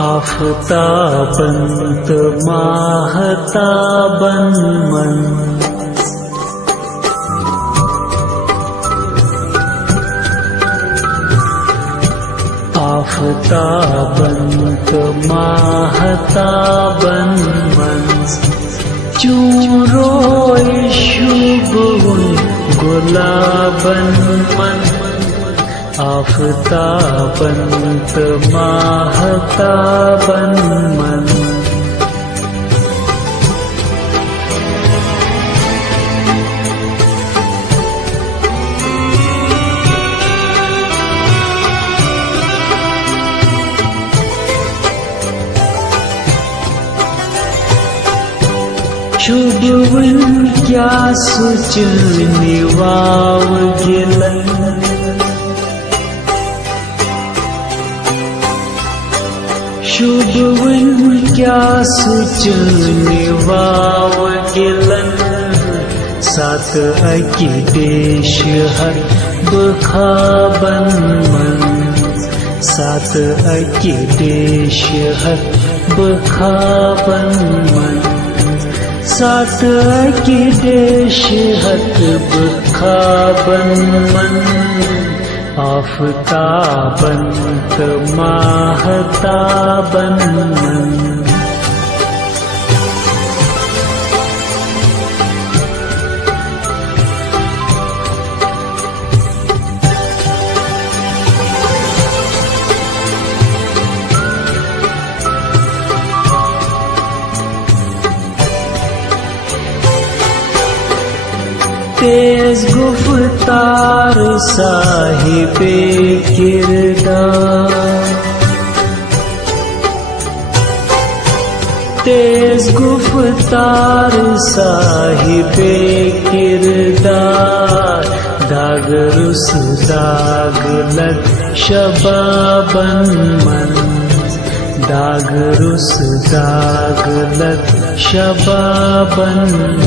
आफताबंत माहताबन मन आफताबंत माहताबन मन चूरोय शुभुन गुलाबन मन आफताबंत माहताबन मन शुभवन क्या सुचनी वाव गिलन शुभवन क्या सुचनी वाव गिलन सात अकी देश हर बखाबन मन सात अकी देश हर बखाबन मन सात की देश हत बखाबन मन आफताबंत माहताबन मन तेज गुफ्तार साहिबे किरदार तेज गुफ्तार साहिबे किरदार दाग रुस दाग लग शबाबन मन दाग रुस दाग लग शबाबन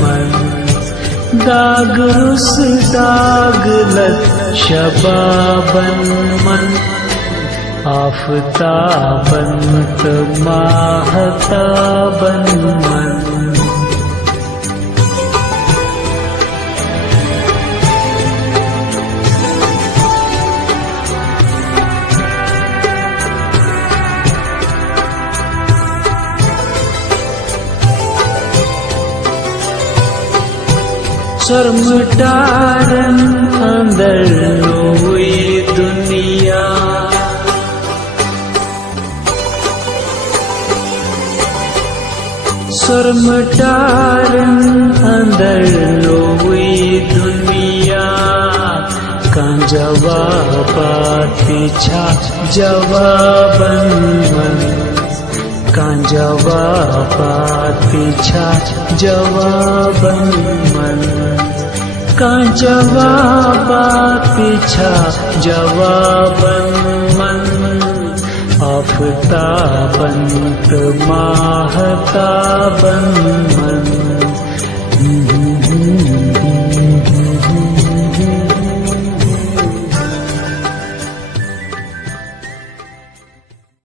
मन दाग रुस दाग लग शबाबन मन आफताबंत माहताबन मन शर्मटारन अंदर नोई दुनिया शर्मटारन अंदर नोई दुनिया का जवाब पीछा जवाबन मन का जवाब पीछा जवाबन मन का जवाब पीछा जवाबन मन आफताबंत माहताबन मन